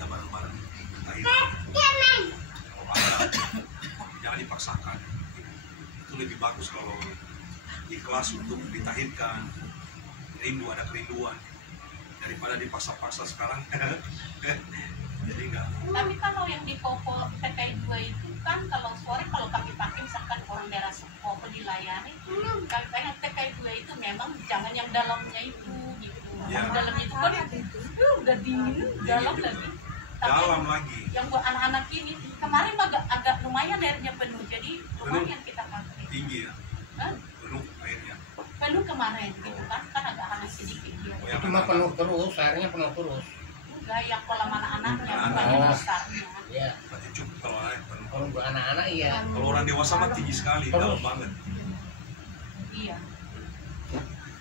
kita bareng-bareng tahir. Kalau ada, jangan dipaksakan. Itu lebih bagus kalau ikhlas untuk ditahirkan, rindu, ada kerinduan daripada dipaksa-paksa sekarang. Jadi enggak. Tapi kalau yang di Popo TKI 2 itu kan kalau sore kalau kami pakai misalkan orang daerah Popo dilayani, kami pengen TKI 2 itu memang jangan yang dalamnya itu gitu. Ya. Yang dalamnya itu kan udah dingin, dalam lagi. Tapi Dalam lagi. yang buat anak-anak ini kemarin agak lumayan airnya penuh, jadi lumayan kita pakai. Tinggi ya. Hah? Penuh airnya. Penuh kemarin gitu kan agak hangat sedikit dia. Oh, yang Cuma penuh terus, airnya penuh terus. Enggak yang kolam anak-anaknya bukan Anak. yang besarnya. Iya. berarti cukup kalau air penuh. Kalau untuk anak-anak iya. Kalau orang dewasa mah tinggi sekali, Terus. dalam banget. Iya.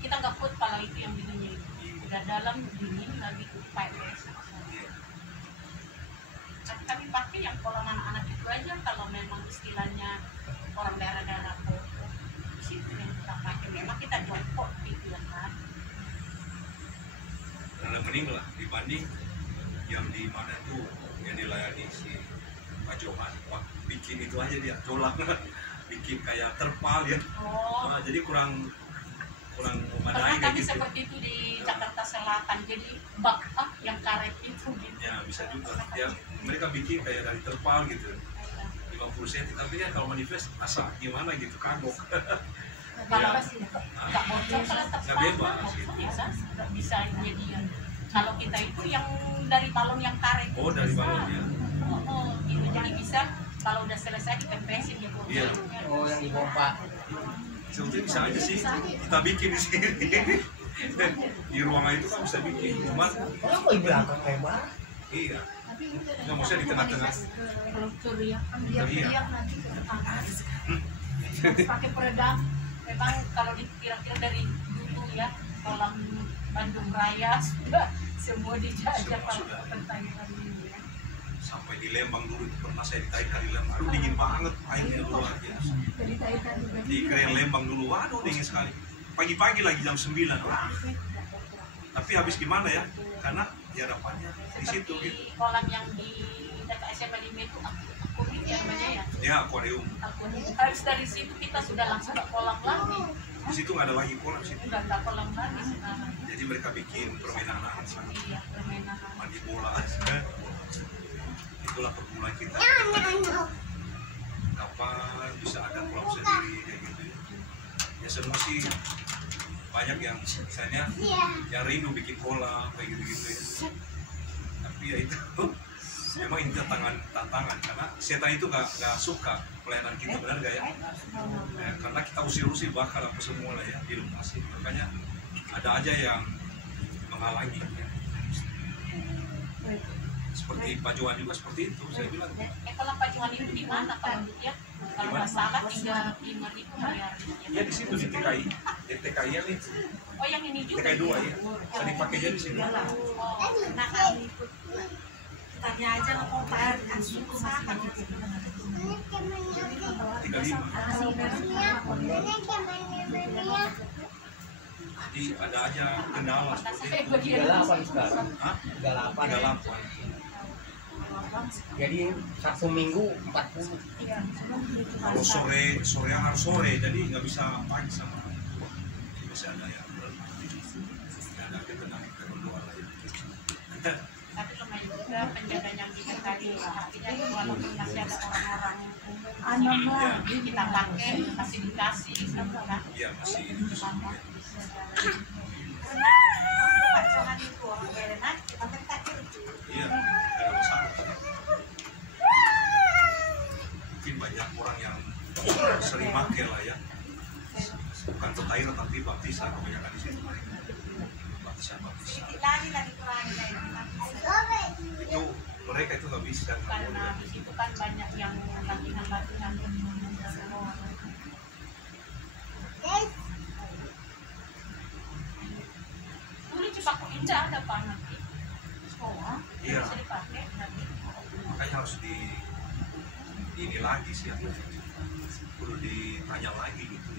Kita nggak kuat kalau itu yang dinginnya itu. Udah dalam dingin lagi pipe. Kami pakai yang kolam anak-anak itu aja kalau memang istilahnya orang daerah-daerah Popo. Di situ yang kita pakai. Memang kita jongkok gitu kan. Karena mending lah dibanding yang di mana tuh yang dilayani si Pak Johan. Wah, bikin itu aja dia colak, bikin kayak terpal ya. Oh. Jadi kurang memadai Karena kayak kami gitu. seperti itu di Jakarta Selatan. Jadi bak yang karet itu gitu. Ya bisa juga. Ya mereka bikin kayak dari terpal gitu. 50 cm, tapi ya kalau manifest asa gimana gitu, kagok. Kalau Ya. nggak bocor kalau tetap Nggak bebas, gitu. nggak bisa jadian. Kalau kita itu yang dari balon yang karet. Oh, dari bisa. balon ya. Oh, gitu. Jadi bisa kalau udah selesai dikempesin dia Iya. Oh, yang dipompa. Sebetulnya bisa aja sih kita bikin di sini. Di ruangan itu kan bisa bikin, cuman Kenapa di belakang lebar? iya. Nggak maksudnya di tengah-tengah. Kalau teriak kan Iya. teriak nanti ke tetangga. Pakai peredam. Memang kalau dikira-kira dari dulu ya kolam Bandung Raya sudah semua dijajah kalau Sudah. pertanyaan ini ya. Sampai di Lembang dulu itu pernah saya ditaikan di Lembang. Aduh dingin banget airnya luar biasa. Di Keren Lembang dulu, waduh dingin sekali. Pagi-pagi lagi jam 9. Wah. Tapi habis gimana ya? Karena di hadapannya di situ Seperti gitu. kolam yang di dekat SMA 5 itu akuarium ya namanya ya. Ya akuarium. Akuarium. Habis dari situ kita sudah langsung ke kolam lagi. Di situ nggak ada lagi kolam situ. Udah nggak kolam lagi sekarang. Jadi mereka bikin permainan anak-anak sana. Iya permainan. Mandi bola. Itulah pergumulan kita. Kapan bisa ada kolam sendiri kayak gitu ya. Ya semua sih banyak yang misalnya yang rindu bikin kolam kayak gitu-gitu ya. Tapi ya itu memang ini tantangan karena setan itu nggak suka pelayanan kita, benar nggak ya? Karena kita usir-usir bakal apa semua lah ya di lokasi, makanya ada aja yang menghalangi ya. Seperti Pak Johan juga seperti itu, saya bilang. Kalau Pak Johan itu di mana kalau dia kalau nggak salah 35.000 bayar. Ya di situ di TKI, di TKI ya nih, Oh yang ini juga. TKI 2 ya, saya dipakainya di sini. Oh, Nah kami ikut tanya aja ke Pak kan susah kan 35. Jadi ada aja kendala seperti itu. 38 sekarang. Hah? 38. 38. Jadi Sabtu Minggu 40. Kalau sore harus sore, jadi nggak bisa pagi sama. Bisa ada yang ada ketenangan berdoa lah ya. tapi lumayan juga penjaganya kita tadi artinya walaupun masih ada orang-orang kita pakai masih dikasih gitu kan. Iya masih itu semua. Pak Johan itu orang Berenan kita minta itu Iya, nggak ada masalah. Mungkin banyak orang yang sering pakai lah ya. Bukan petairan tapi baptisan kebanyakan di situ. Baptisan. sedikit lagi lah dikurangi Itu mereka itu nggak bisa. Karena di situ kan banyak yang latihan-latihan dulu Cipaku Indah ada pak nanti sekolah Iya. bisa dipakai nanti. Makanya harus ini lagi sih, perlu ditanya lagi gitu.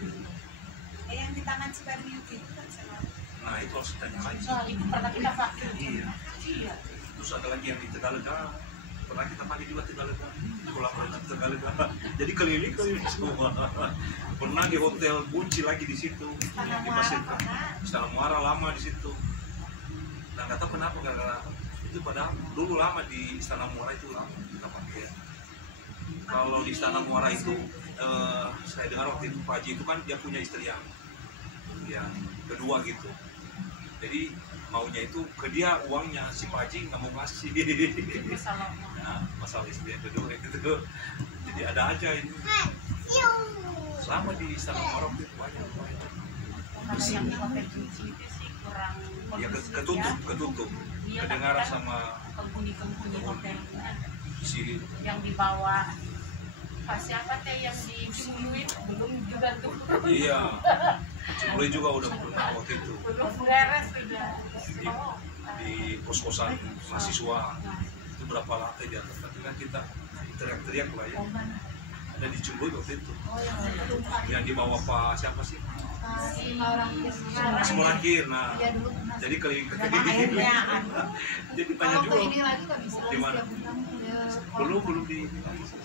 yang di Taman Cibaruyut itu kan selalu Nah itu harus ditanya lagi. Soal itu pernah kita pakai. Iya. Iya. Terus ada lagi yang di Tegalega, pernah kita pakai juga Tegalega, kolam renang Tegalega. Jadi keliling semua. Pernah di hotel Bunci lagi di situ, Istana di Muara Pasir. pernah. Istana Muara lama di situ. Nah nggak tahu kenapa, gara-gara itu padahal dulu lama di Istana Muara itu lama kita pakai. Kalau di Istana Muara itu saya dengar waktu itu Pak Haji itu kan dia punya istri yang kedua gitu. Jadi maunya itu ke dia uangnya, si Pak Haji nggak mau ngasih. Masalah Nah, masalah istri yang kedua gitu. Jadi ada aja ini. Selama di Istana Muara itu banyak. kalau yang di hotel Cuci itu sih kurang Ya kondusif ketutup. Iya, Kedengaran tapi kan sama penghuni hotelnya si yang dibawa pas siapa teh yang di Ciburuin belum juga tuh iya. Ciburuy juga udah pernah waktu itu belum beres sudah di kos-kosan mahasiswa. Itu berapa lantai di atas, tapi kan kita teriak-teriak lah ya. Ada di Ciburuy waktu itu. Yang dibawa Pak siapa sih? Mas Mulakir. Nah, jadi keliling-keliling. Jadi tanya juga. Di mana? Belum di.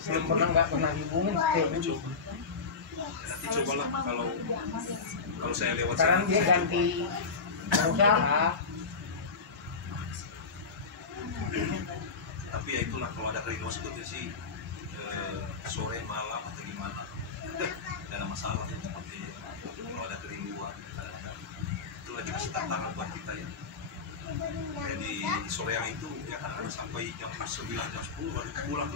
nggak pernah dihubungin setiap minggu. Nanti cobalah kalau saya lewat Sekarang sana. dia ganti usaha. Tapi ya itulah, kalau ada kerinduan sebetulnya sih sore malam atau gimana nggak ada masalah ya, seperti kalau ada kerinduan itulah dikasih tantangan buat kita ya. Jadi sore yang itu ya kan ada sampai jam 9 jam 10 baru pulang.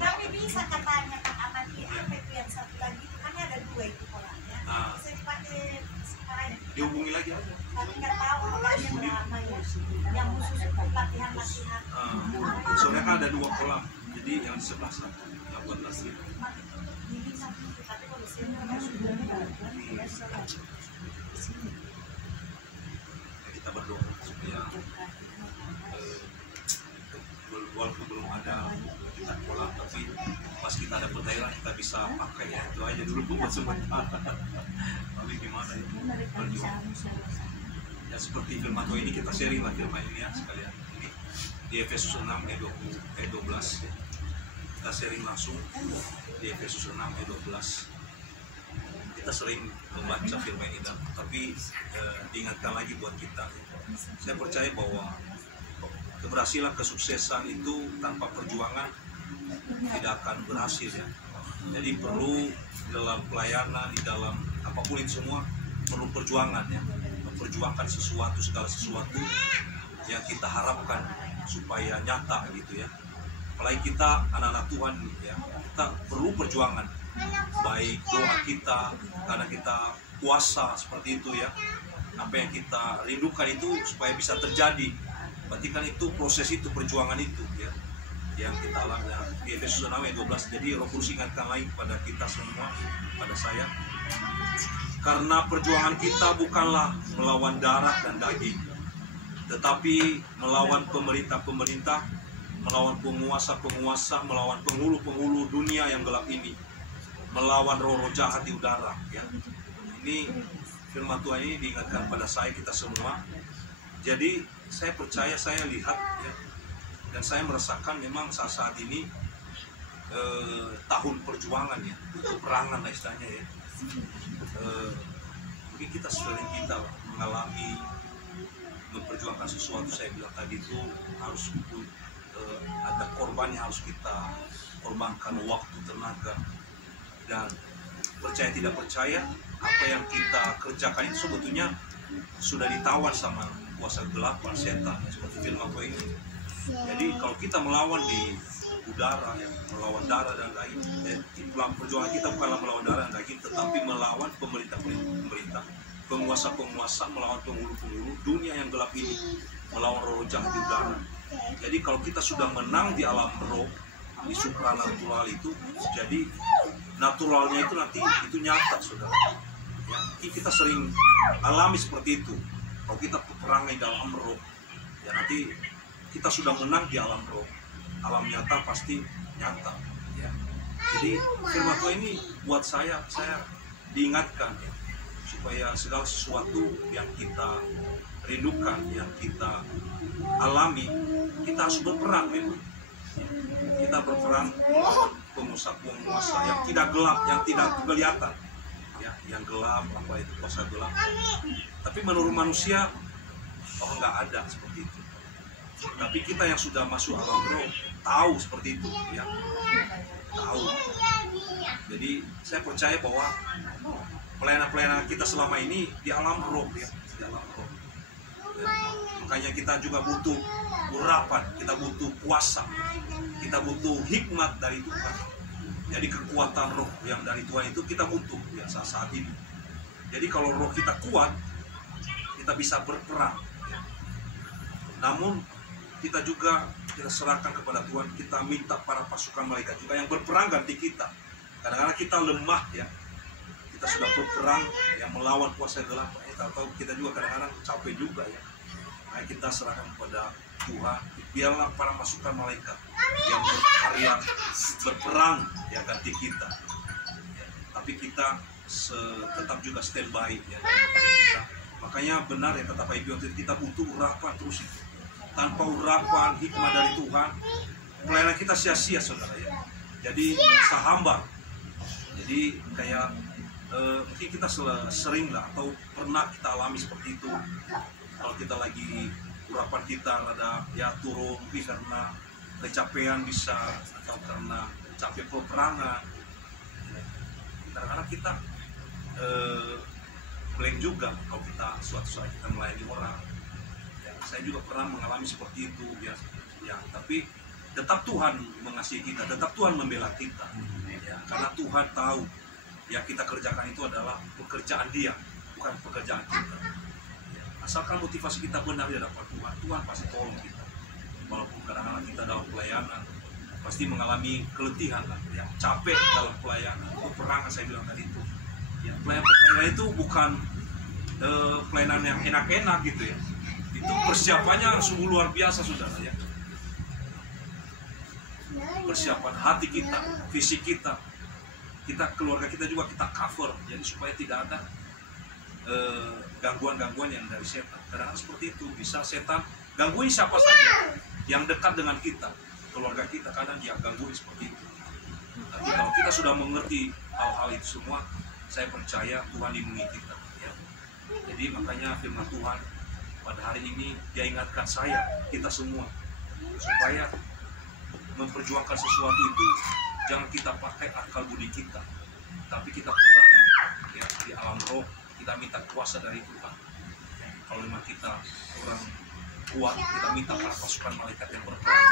Tapi bisa katanya Kak Amati, apa itu yang satu lagi itu kan ada dua itu kolamnya. Nah. Bisa dipakai sekarang. Dihubungi lagi aja. Tapi nggak tahu orangnya berapa ya. Yang khusus untuk latihan-latihan. Sore kan ada 2 kolam, jadi yang di sebelah sana yang buat latihan. Ini satu, tapi kalau sini kan sudah Kita berdoa supaya walaupun belum ada kita kolam, tapi pas kita dapat daerah kita bisa pakai ya, itu aja dulu buat sementara. Tapi gimana ya, berjuang. Ya seperti firman Tuhan ini kita sharing lah firman ini ya sekalian. Ini di Efesus 6 ayat 12 ya. Kita sharing langsung di Efesus 6 ayat 12. Kita sering membaca firman ini, tapi diingatkan lagi buat kita. Saya percaya bahwa keberhasilan, kesuksesan itu tanpa perjuangan tidak akan berhasil ya. Jadi perlu dalam pelayanan, di dalam apapun itu semua perlu perjuangan ya. Memperjuangkan sesuatu, segala sesuatu yang kita harapkan supaya nyata gitu ya. Apalagi kita anak-anak Tuhan ya, kita perlu perjuangan. Baik doa kita, karena kita puasa seperti itu ya, apa yang kita rindukan itu supaya bisa terjadi. Berarti kan itu proses itu, perjuangan itu ya, yang kita alami ya. Di Efesus 6 ayat 12. Jadi Roh Kudus ingatkan lagi pada kita semua, pada saya, karena perjuangan kita bukanlah melawan darah dan daging, tetapi melawan pemerintah-pemerintah, melawan penguasa-penguasa, melawan penghulu-penghulu dunia yang gelap ini, melawan roh-roh jahat di udara ya. Ini firman Tuhan ini diingatkan pada saya, kita semua. Jadi saya percaya, saya lihat ya, dan saya merasakan memang saat ini tahun perjuangan ya, peperangan lah istilahnya ya. Mungkin kita sering mengalami memperjuangkan sesuatu. Saya bilang tadi itu harus ada korban yang harus kita korbankan, waktu, tenaga, dan percaya tidak percaya apa yang kita kerjakan itu sebetulnya sudah ditawan sama kuasa gelap, setan seperti firman Tuhan ini. Jadi kalau kita melawan di udara ya, melawan darah dan daging, perjuangan kita bukanlah melawan darah dan daging, tetapi melawan pemerintah, penguasa-penguasa, melawan penghulu-penghulu dunia yang gelap ini, melawan roh jahat di udara. Jadi kalau kita sudah menang di alam roh, di supranatural itu, jadi naturalnya itu nanti itu nyata saudara ya. Kita sering alami seperti itu. Kalau kita peperangan di dalam roh ya, nanti kita sudah menang di alam roh, alam nyata pasti nyata ya. Jadi firman Tuhan ini buat saya diingatkan ya, supaya segala sesuatu yang kita rindukan, yang kita alami, kita harus berperang memang. Kita berperang melawan penguasa-penguasa yang tidak gelap, yang tidak kelihatan, ya, yang gelap, apa itu kuasa gelap. Tapi menurut manusia, nggak ada seperti itu. Tapi kita yang sudah masuk alam roh tahu seperti itu, ya, tahu. Jadi saya percaya bahwa pelayanan-pelayanan kita selama ini di alam roh, ya, di alam roh. Ya, makanya kita juga butuh urapan, kita butuh kuasa, kita butuh hikmat dari Tuhan. Jadi kekuatan roh yang dari Tuhan itu kita butuh, ya, saat ini. Jadi kalau roh kita kuat, kita bisa berperang, ya. Namun kita juga kita serahkan kepada Tuhan, kita minta para pasukan malaikat juga yang berperang ganti kita. Kadang-kadang kita lemah, ya, kita sudah berperang yang melawan kuasa gelap, tahu kita juga kadang-kadang capek juga, ya. Nah, kita serahkan kepada Tuhan, biarlah para pasukan malaikat yang berkarya berperang, ya, ganti kita, ya. Tapi kita tetap juga standby, ya, kita. Makanya benar ya kata Pak Ibi, kita butuh urapan terus itu. Tanpa urapan hikmah dari Tuhan, pelayanan kita sia-sia, saudara, ya. Jadi sehambar. Jadi kayak mungkin kita sering lah atau pernah kita alami seperti itu. Kalau kita lagi urapan kita rada, ya, turun, mungkin karena kecapean bisa, atau karena capek peperangan. Kadang-kadang kita blank juga kalau kita suatu saat kita melayani orang. Ya, saya juga pernah mengalami seperti itu, ya. Tapi tetap Tuhan mengasihi kita, tetap Tuhan membela kita, ya, karena Tuhan tahu yang kita kerjakan itu adalah pekerjaan Dia, bukan pekerjaan kita. Ya, asalkan motivasi kita benar di hadapan Tuhan, Tuhan pasti tolong kita. Walaupun kadang-kadang kita dalam pelayanan pasti mengalami keletihan, ya, capek dalam pelayanan, peperangan saya bilang tadi itu. Ya, pelayanan itu bukan pelayanan yang enak-enak gitu, ya. Itu persiapannya sungguh luar biasa, saudara, ya. Persiapan hati kita, fisik kita, keluarga kita juga kita cover, jadi supaya tidak ada gangguan-gangguan yang dari setan. Kadang-kadang seperti itu, bisa setan gangguin siapa saja yang dekat dengan kita, keluarga kita, kadang dia gangguin seperti itu. Tapi kalau kita sudah mengerti hal-hal itu semua, saya percaya Tuhan lindungi kita, ya. Jadi makanya firman Tuhan pada hari ini dia ingatkan saya, kita semua, supaya memperjuangkan sesuatu itu jangan kita pakai akal budi kita, tapi kita perangi, ya, di alam roh. Kita minta kuasa dari Tuhan. Kalau memang kita orang kuat, kita minta para pasukan malaikat yang berperang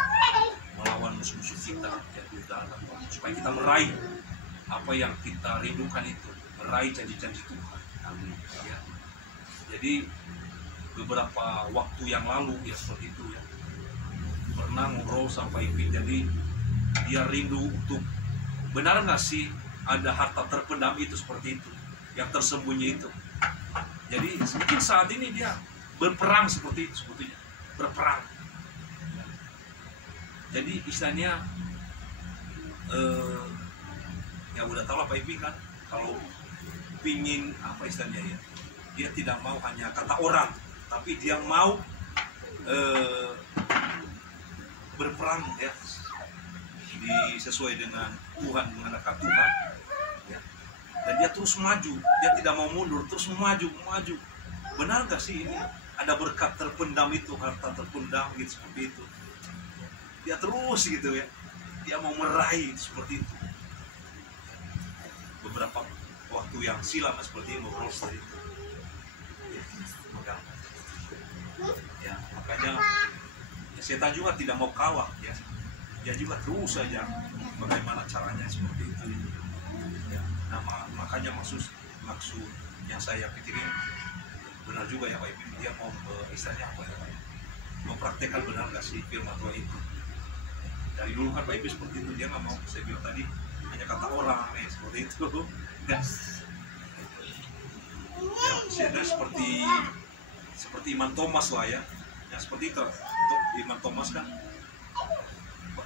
melawan musuh-musuh kita, ya, di dalam Tuhan, supaya kita meraih apa yang kita rindukan itu, meraih janji-janji Tuhan. Amin. Ya. Jadi beberapa waktu yang lalu, ya, seperti itu, ya, pernah ngobrol sama Ipi. Jadi dia rindu untuk, benar nggak sih ada harta terpendam itu seperti itu, yang tersembunyi itu. Jadi mungkin saat ini dia berperang seperti itu sebetulnya, berperang. Jadi istilahnya ya udah tahu lah Pak Ipi kan, kalau pingin apa istilahnya, ya, dia tidak mau hanya kata orang, tapi dia mau berperang, ya, sesuai dengan Tuhan, mengandalkan Tuhan, ya. Dan dia terus maju, dia tidak mau mundur, terus maju. Benar gak sih ini ada berkat terpendam itu, harta terpendam gitu, seperti itu. Dia terus gitu, ya, dia mau meraih seperti itu. Beberapa waktu yang silam seperti ini ngobrol seperti itu, ya, makanya ya, setan juga tidak mau kalah, ya. Dia juga terus saja bagaimana caranya seperti itu, ya. Nah, makanya maksud yang saya pikirin benar juga, ya Pak Ibi, dia mau istilahnya apa, ya, mempraktekkan benar nggak sih firman Tuhan itu. Dari dulu kan Pak Ibi seperti itu, dia nggak mau, saya bilang tadi, hanya kata orang, seperti itu, ya. Ya, seperti Iman Thomas lah, ya. Ya seperti itu, untuk Iman Thomas kan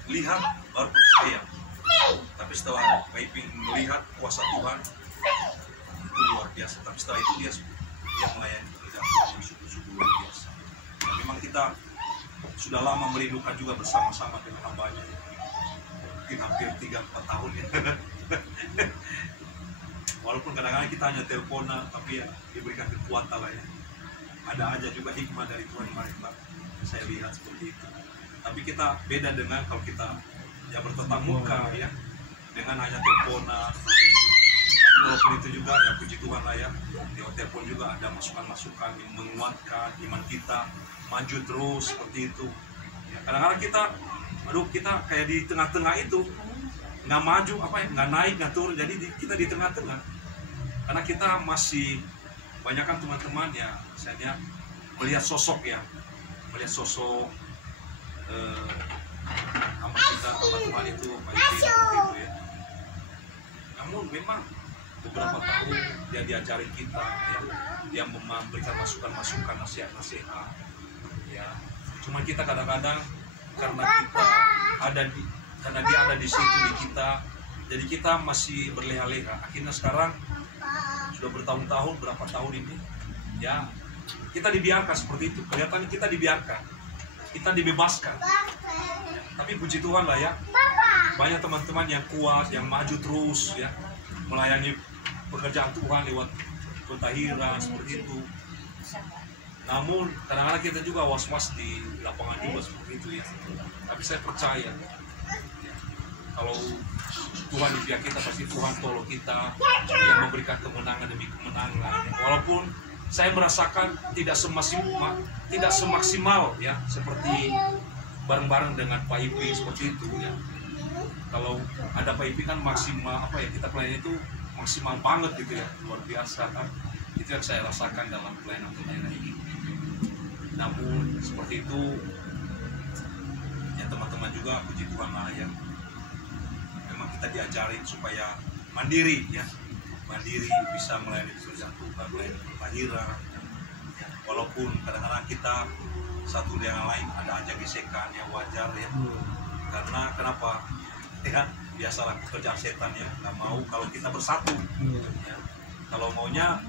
lihat baru percaya, tapi setelah Pak Iping melihat kuasa Tuhan itu luar biasa. Tapi setelah itu dia melayani pekerjaan sungguh luar biasa. kita sudah lama merindukan juga bersama-sama dengan hambanya. Mungkin hampir 3-4 tahun ya. Walaupun kadang-kadang kita hanya teleponan, tapi ya diberikan kekuatan lah ya. Ada aja juga hikmah dari Tuhan mereka. Saya lihat seperti itu. Tapi kita beda dengan kalau kita ya bertatap muka ya, dengan hanya teleponan. Walaupun itu juga ya puji Tuhan lah ya, di telepon juga ada masukan-masukan yang menguatkan iman kita maju terus seperti itu. Ya, kadang-kadang kita kayak di tengah-tengah itu nggak maju nggak naik nggak turun, jadi kita di tengah-tengah karena kita masih banyak kan teman-teman ya misalnya melihat sosok hamba kita hamba Tuhan itu baik seperti itu ya. Namun memang beberapa tahun dia diajari kita ya, dia memberikan masukan-masukan nasihat-nasihat ya. Cuman kita kadang-kadang karena dia ada di situ di kita, jadi kita masih berleha-leha. Akhirnya sekarang sudah bertahun-tahun, berapa tahun ini ya kita dibiarkan seperti itu. Kelihatannya kita dibiarkan, kita dibebaskan ya. Tapi puji Tuhan lah ya, banyak teman-teman yang kuat, yang maju terus ya, melayani pekerjaan Tuhan lewat pentahiran seperti itu. Namun kadang-kadang kita juga was-was di lapangan juga seperti itu ya. Tapi saya percaya ya, kalau Tuhan di pihak kita, pasti Tuhan tolong kita, yang memberikan kemenangan demi kemenangan. Walaupun saya merasakan tidak semaksimal ya seperti bareng-bareng dengan Pak Ipi seperti itu ya. Kalau ada Pak Ipi kan maksimal kita pelayanan itu maksimal banget gitu ya, luar biasa kan. Itu yang saya rasakan dalam pelayanan ini. Namun seperti itu ya, teman-teman juga puji Tuhan lah ya, memang kita diajarin supaya mandiri ya, mandiri bisa melayani pekerjaan Tuhan, melayani pentahiran ya. Walaupun kadang-kadang kita satu dengan lain ada aja gesekan yang wajar ya. Karena kenapa ya, biasalah pekerjaan setan ya, nggak mau kalau kita bersatu ya. Kalau maunya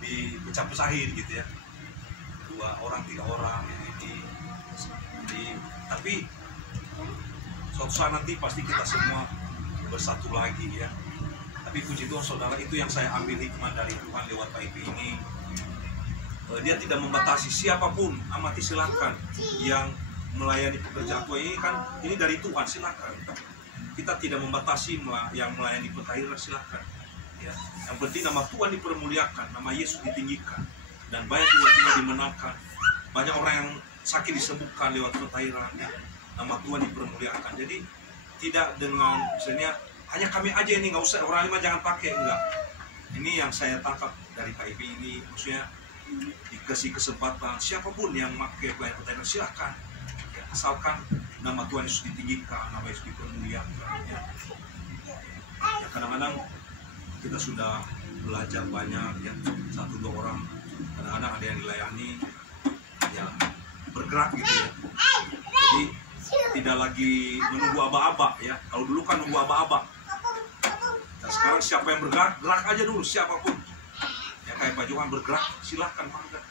dipecah-pecahin gitu ya, 2 orang 3 orang ya, ini. Jadi tapi suatu saat nanti pasti kita semua bersatu lagi ya. Tapi puji Tuhan saudara, itu yang saya ambil hikmah dari Tuhan lewat Pak Ipi ini. Dia tidak membatasi siapapun, amati silakan yang melayani pekerjaan Tuhan ini kan, ini dari Tuhan, silakan. Kita tidak membatasi yang melayani pentahiran, silakan ya. Yang penting nama Tuhan dipermuliakan, nama Yesus ditinggikan, dan banyak jiwa-jiwa dimenangkan, banyak orang yang sakit disembuhkan lewat pentahiran ya. Nama Tuhan dipermuliakan. Jadi tidak dengan misalnya hanya kami aja ini, nggak usah orang lain jangan pakai, enggak. Ini yang saya tangkap dari Pak Ipi ini, maksudnya dikasih kesempatan siapapun yang pakai pelayanan pentahiran silakan ya, asalkan nama Tuhan Yesus ditinggikan, nama Yesus dipermuliakan ya. Ya, kadang-kadang kita sudah belajar banyak ya, 1-2 orang kadang-kadang ada yang dilayani ya, bergerak gitu ya. Jadi tidak lagi menunggu aba-aba ya. Kalau dulu kan nunggu aba-aba. Nah, sekarang siapa yang bergerak, gerak aja dulu siapapun. Ya kayak Pak Johan bergerak, silahkan bangga.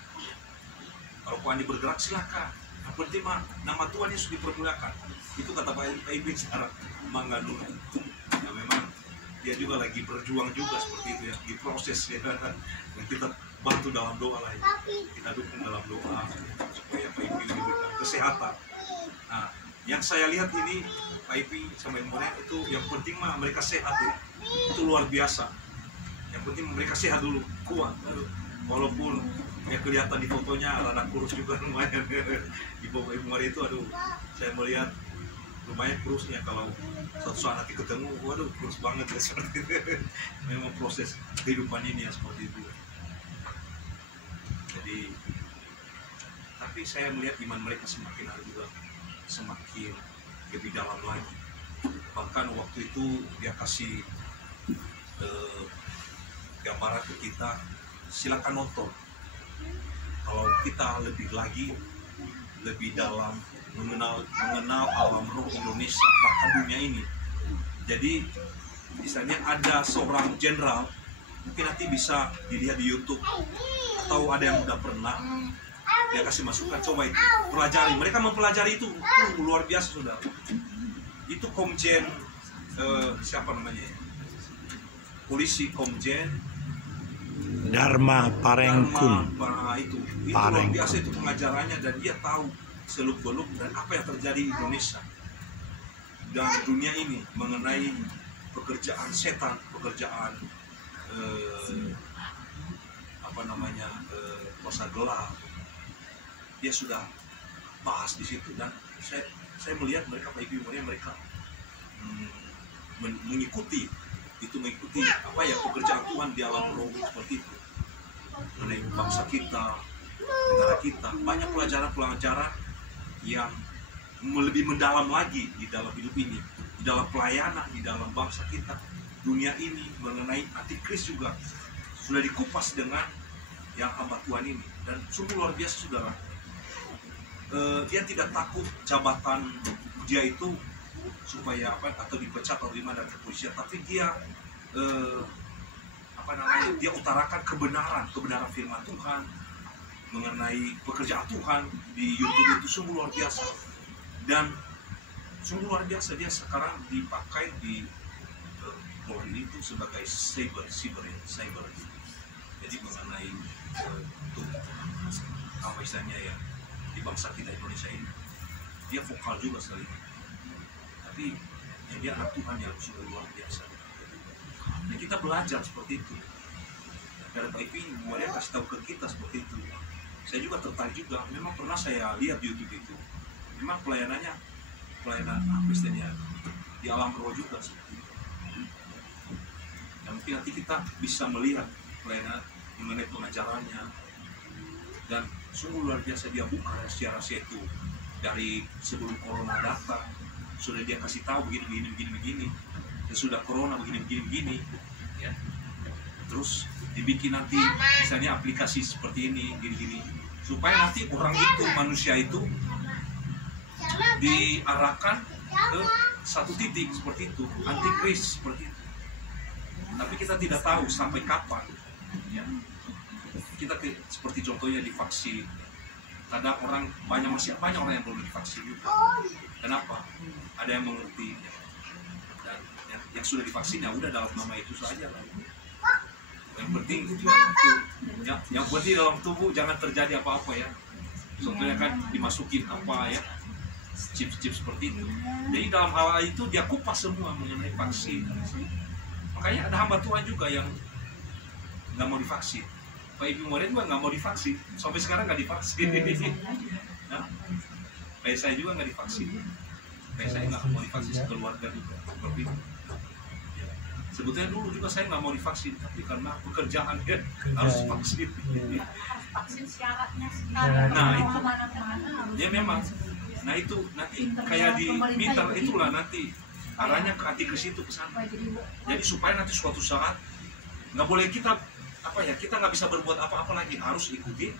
Kalau Pak Andi bergerak, silahkan. Yang penting mah nama Tuhan Yesus dipermuliakan. Itu kata Pak Ibi sekarang, bangga dulu. Ya memang dia juga lagi berjuang juga seperti itu ya, diproses ya. Dan kita bantu dalam doa lah ya. Kita dukung dalam doa supaya Pak Ibi diberikan kesehatan. Nah, yang saya lihat ini Pak Ipi sama Ibu itu yang penting mah mereka sehat ya. Itu luar biasa. Yang penting mereka sehat dulu, kuat. Walaupun ya kelihatan di fotonya rada kurus juga lumayan. Di bawah Ibu Maria itu aduh, saya melihat lumayan kurusnya. Kalau suatu saat nanti ketemu, waduh kurus banget ya seperti itu. Memang proses kehidupan ini ya seperti itu. Jadi tapi saya melihat iman mereka semakin hari juga semakin lebih dalam lagi. Bahkan waktu itu dia kasih gambaran ke kita, silakan nonton. Kalau kita lebih lagi, lebih dalam mengenal alam roh Indonesia bahkan dunia ini. Jadi misalnya ada seorang jenderal, mungkin nanti bisa dilihat di YouTube atau ada yang udah pernah dia kasih masukan, coba itu pelajari. Mereka mempelajari itu luar biasa, saudara. Itu Komjen siapa namanya ya? Polisi Komjen Dharma Parengkun. Itu luar biasa itu pengajarannya, dan dia tahu seluk-beluk dan apa yang terjadi di Indonesia dan dunia ini mengenai pekerjaan setan, pekerjaan kuasa gelap. Dia sudah bahas di situ, dan saya melihat mereka mereka mengikuti apa ya, pekerjaan Tuhan di alam roh seperti itu, mengenai bangsa kita, negara kita. Banyak pelajaran yang lebih mendalam lagi di dalam hidup ini, di dalam pelayanan, di dalam bangsa kita, dunia ini, mengenai antikris juga sudah dikupas dengan yang hamba Tuhan ini. Dan sungguh luar biasa, saudara. Dia tidak takut jabatan dia itu supaya apa, atau dipecat atau di mana kepolisian, tapi dia dia utarakan kebenaran firman Tuhan mengenai pekerjaan Tuhan di YouTube. Itu sungguh luar biasa, dan sungguh luar biasa dia sekarang dipakai di Polri itu sebagai cyber. Jadi mengenai apa istilahnya ya, di bangsa kita Indonesia ini dia vokal juga sekali. Tapi ya, dia anak Tuhan yang sudah luar biasa. Dan kita belajar seperti itu. Karena Pak Ipi mulai kasih tahu ke kita seperti itu. Saya juga tertarik juga. Memang pernah saya lihat di YouTube itu. Memang pelayanan apa istilahnya di alam roh juga seperti itu. Dan mungkin nanti kita bisa melihat pelayanan mengenai pengajarannya. Dan sungguh luar biasa, dia buka rahasia-rahasia itu dari sebelum corona datang. Sudah dia kasih tahu begini, dan sudah corona begini, ya. Terus dibikin nanti misalnya aplikasi seperti ini, gini, supaya nanti orang itu, manusia itu diarahkan ke satu titik seperti itu, antikris seperti itu. Tapi kita tidak tahu sampai kapan, ya. Kita seperti contohnya divaksin. Kadang masih banyak orang yang belum divaksin juga. Kenapa? Ada yang mengerti, dan yang sudah divaksin ya udah dalam nama itu saja lah. Yang penting yang penting dalam tubuh jangan terjadi apa-apa ya. Contohnya kan dimasukin apa ya, chip seperti itu. Jadi dalam hal itu dia kupas semua mengenai vaksin. Makanya ada hamba Tuhan juga yang nggak mau divaksin. Pak Ibu Moren juga nggak mau divaksin, sampai sekarang nggak divaksin. Nah, kayak saya juga nggak divaksin. Kayak saya nggak mau divaksin sekeluarga juga. Seperti itu. Sebetulnya dulu juga saya nggak mau divaksin, tapi karena pekerjaan dia harus divaksin. Vaksin syaratnya sekarang. Nah itu, kemana-mana ya memang. Nah itu nanti kayak di Twitter itulah nanti arahnya ke antikris itu ke sana. Jadi supaya nanti suatu saat nggak boleh kita kita nggak bisa berbuat apa-apa lagi, harus ikuti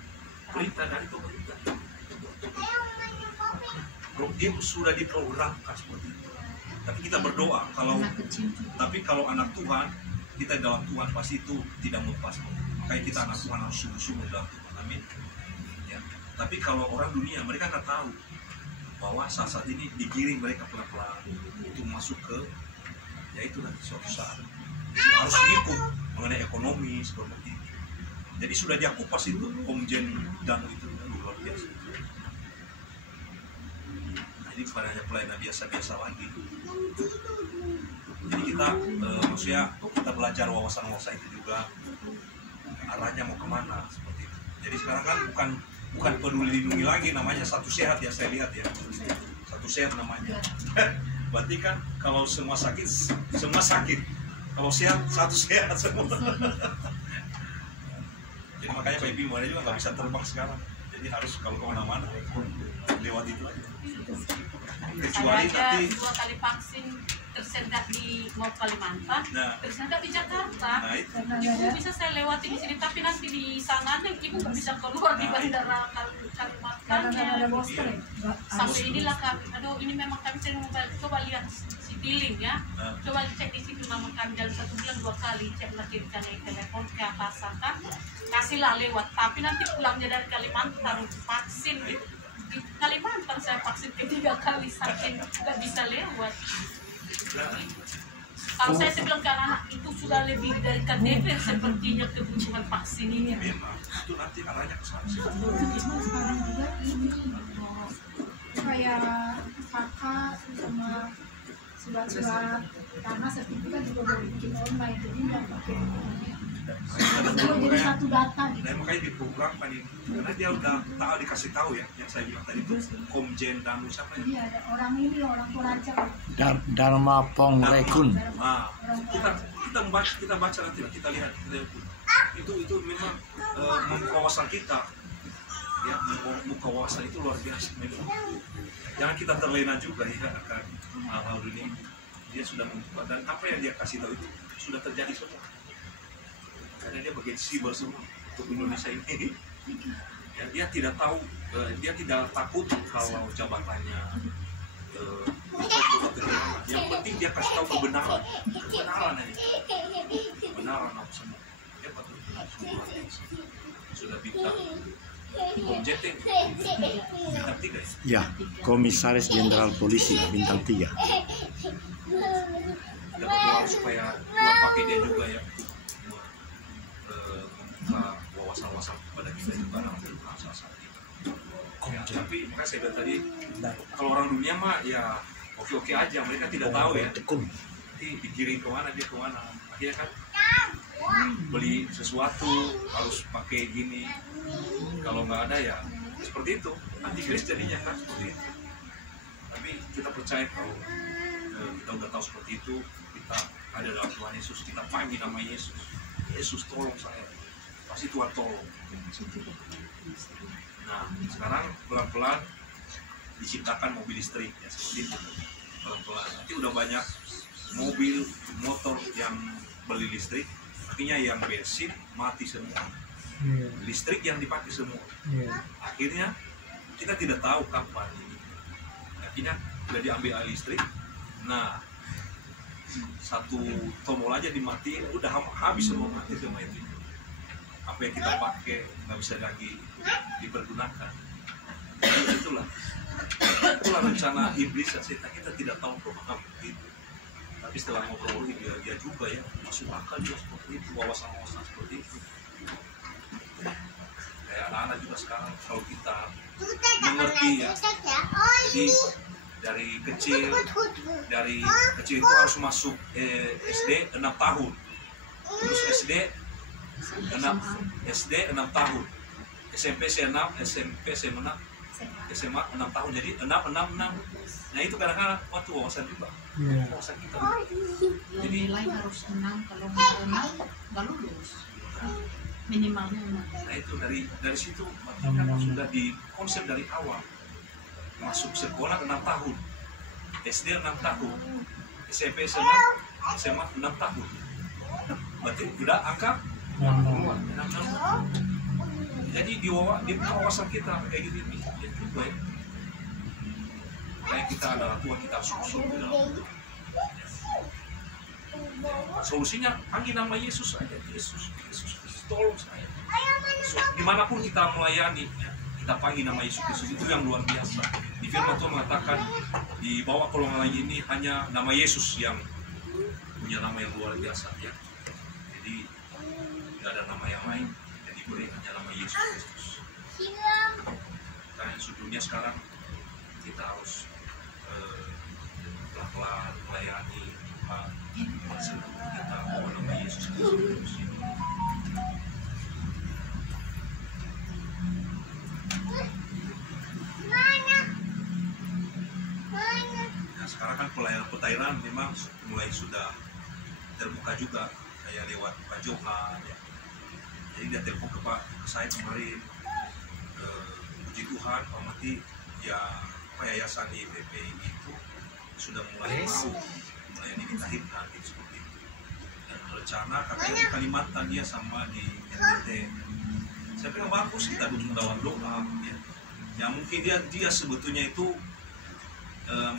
perintah dari pemerintah. Dia sudah diprogramkan seperti itu. Tapi kita berdoa kalau anak Tuhan, kita dalam Tuhan pasti itu tidak lepas. Makanya kita anak Tuhan harus sungguh-sungguh dalam Tuhan. Amin. Ya. Tapi kalau orang dunia, mereka nggak tahu bahwa saat ini digiring mereka pelan-pelan untuk masuk ke, yaitu nanti suatu saat. Jadi harus ikut mengenai ekonomi seperti itu. Jadi sudah dia kupas itu Komjen dan itu luar biasa. Nah, ini bukan hanya pelayanan biasa-biasa lagi. Jadi kita maksudnya kita belajar wawasan-wawasan itu juga, arahnya mau kemana seperti itu. Jadi sekarang kan bukan peduli lindungi lagi, namanya Satu Sehat ya, saya lihat ya. Satu Sehat namanya. Berarti kan kalau semua sakit. Kalau sehat, Satu Sehat semua. Jadi makanya Pak Ibu Moren juga nggak bisa terbang sekarang. Jadi harus kalau kemana-mana lewat itu aja. Kecuali nanti 2 kali vaksin tersendat di mau Kalimantan, Nah, tersendat di Jakarta. nah itu. Ibu bisa saya lewati di sini, tapi nanti di sana ibu nggak bisa keluar di Nah, bandara Karena Kalimantan. ada boston Iya. ya. Sampai inilah kami, aduh ini memang kami sering coba lihat Citylink ya, Nah, coba cek di situ nama kami dalam 1 bulan 2 kali cek lagi rencana telepon ke atasan kan, kasihlah lewat. Tapi nanti pulangnya dari Kalimantan vaksin di Kalimantan saya vaksin ke-3 kali saking nggak bisa lewat. nah, Kalau saya bilang ke anak itu sudah lebih dari KTP sepertinya kebutuhan vaksin ini. memang itu nanti arahnya ke sana. Sekarang juga ini kayak kakak sama surat-surat karena sertifikat juga boleh bikin online jadi nggak pakai jadi satu data gitu. Dan makanya diprogramkan ini, karena dia udah tahu dikasih tahu ya, yang saya bilang tadi itu Komjen dan siapa ya? Iya ada orang ini orang Toraja Dharma Pongrekun. Nah, kita baca nanti lah, kita lihat itu memang membuka wawasan kita, ya membuka wawasan itu luar biasa memang. Jangan kita terlena juga ya akan hal-hal dunia. Dia sudah membuka dan apa yang dia kasih tahu itu sudah terjadi semua. Karena dia bagian siber semua untuk Indonesia ini. Ya, dia tidak tahu, dia tidak takut kalau jabatannya yang penting dia kasih tahu kebenaran aja, kebenaran apa semua. Dia patut benar semua sudah bintang Komjen bintang 3 ya. Ya, Komisaris Jenderal Polisi bintang 3. Kita berdoa supaya Tuhan pakai dia juga ya membuka wawasan-wawasan kepada kita juga nanti saat ini. Ya, tapi makanya saya bilang tadi kalau orang dunia mah ya oke-oke aja, mereka tidak tahu ya nanti dikirim kemana dia kemana, akhirnya kan beli sesuatu harus pakai gini, kalau nggak ada ya seperti itu, antikris jadinya kan seperti itu. Tapi kita percaya kalau kita udah tahu seperti itu, kita ada dalam Tuhan Yesus, kita panggil nama Yesus, Yesus tolong saya, pasti Tuhan tolong. Nah sekarang pelan-pelan diciptakan mobil listrik ya seperti itu, pelan-pelan. Nanti udah banyak mobil, motor yang beli listrik, akhirnya yang bensin mati semua, listrik yang dipakai semua. Akhirnya kita tidak tahu kapan ini. Akhirnya udah diambil alih listrik. Nah, satu tombol aja dimatiin, udah habis semua, mati semua itu. Apa yang kita pakai nggak bisa lagi dipergunakan. Jadi itulah rencana iblis dan setan. Kita tidak tahu paham itu. Tapi setelah ngobrol dia juga ya masuk akal juga seperti itu, wawasan-wawasan seperti itu. Kayak anak-anak juga sekarang kalau kita mengerti ya, jadi dari kecil itu harus masuk SD 6 tahun, terus SD 6 tahun, SMP C6, SMP SMA 6 tahun, jadi 6. Nah itu kadang-kadang waktu wawasan juga, wawasan kita. Jadi nilai harus 6, kalau nggak 6 nggak lulus. Minimalnya 6. Nah itu dari situ kan sudah di konsep dari awal. Masuk sekolah 6 tahun, SD 6 tahun, SMP SMA 6 tahun. Berarti udah angka 6. Jadi di wawasan kita kayak gini nih, ya juga ya. Kayak kita adalah Tuhan, kita harus usul di dalam Tuhan. Solusinya panggil nama Yesus aja, Yesus tolong saya. Dimanapun kita melayani, ya, kita panggil nama Yesus Kristus, itu yang luar biasa. Di firman Tuhan mengatakan di bawah kolongan lain ini hanya nama Yesus yang punya nama yang luar biasa ya. Jadi tidak ada nama yang lain yang diberi, hanya nama Yesus Kristus. Karena dunia sekarang kita harus pelan-pelan melayani kita bawa nama Yesus Kristus. Nah, sekarang kan pelayanan petairan memang mulai sudah terbuka juga, kayak lewat Pak Johan ya. Jadi dia telepon ke saya kemarin, puji Tuhan Pak Mati ya, yayasan IPP itu sudah mulai mau melayani kita hikmat seperti itu. Dan rencana katanya di Kalimantan dia sama di NTT. Saya bilang bagus, kita dukung lewat doa. Ya mungkin dia sebetulnya itu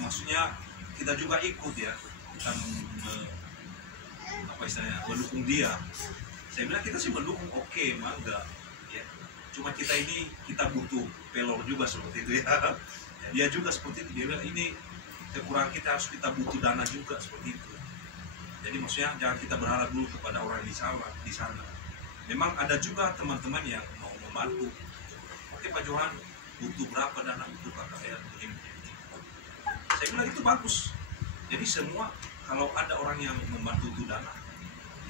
maksudnya kita juga ikut ya, kita apa istilahnya mendukung dia. Saya bilang kita sih mendukung, oke, mangga. Ya. Cuma kita butuh pelor juga seperti itu ya. Dia juga seperti itu, dia bilang ini kekurangan kita, harus kita butuh dana juga seperti itu. Jadi maksudnya jangan kita berharap dulu kepada orang di sana. Memang ada juga teman-teman yang mau membantu. Oke Pak Johan, butuh berapa dana untuk KKR ini? Saya bilang itu bagus. Jadi semua kalau ada orang yang membantu itu dana,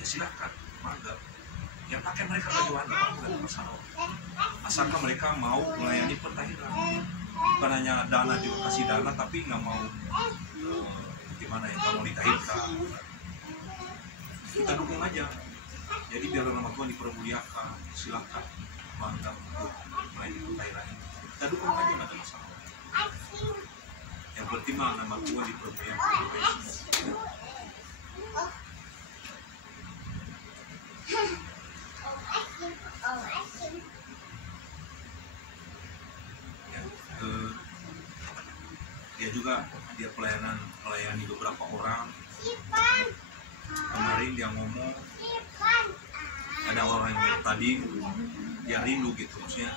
ya silakan, mangga. Yang pakai mereka Pak Johan, tidak ada masalah. Asalkan mereka mau melayani pertahiran. Bukan hanya dana juga, kasih dana tapi nggak mau gimana ya, nggak mau ditahirkan. Kita dukung aja. Jadi biar nama Tuhan dipermuliakan, silakan mantap untuk melayani pertahiran ini. Kita dukung aja, nggak ada masalah. Yang penting mah nama Tuhan dipermuliakan. Dia juga melayani beberapa orang. Kemarin dia ngomong ada orang yang tadi dia rindu gitu, maksudnya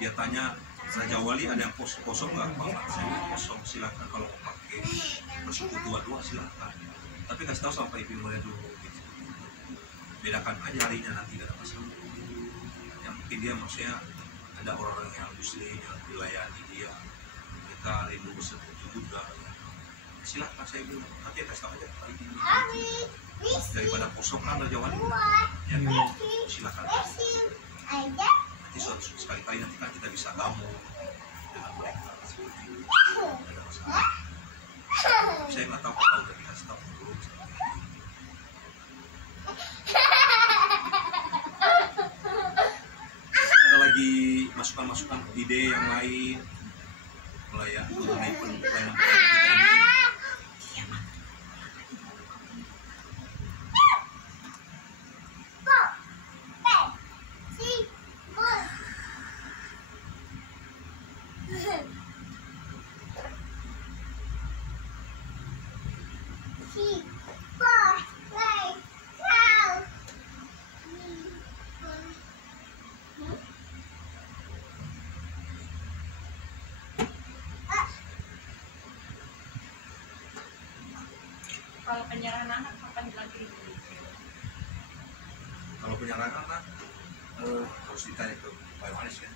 dia tanya Raja Wali ada yang kosong nggak? Saya bilang kosong, silakan kalau mau pakai persekutuan dua silakan, tapi kasih tahu sampai ibu mulai dulu gitu. Bedakan aja harinya, nanti gak ada masalah. Yang mungkin dia maksudnya ada orang-orang yang muslim yang dilayani dia, mereka rindu bersekutu juga. Silakan saya bilang, nanti kasih tahu aja hari ini. Daripada kosong kan Raja Wali, ya silakan. Nanti suatu sekali-kali nanti kan kita bisa tamu dengan mereka seperti itu. Ada masalah. Saya nggak tahu kalau udah dikasih tahu dulu. Ada lagi masukan-masukan ide yang lain melayani mengenai pelayanan kita. Kalau penyerahan anak kapan lagi? Kalau penyerahan anak harus ditanya ke Pak Yohanes ya.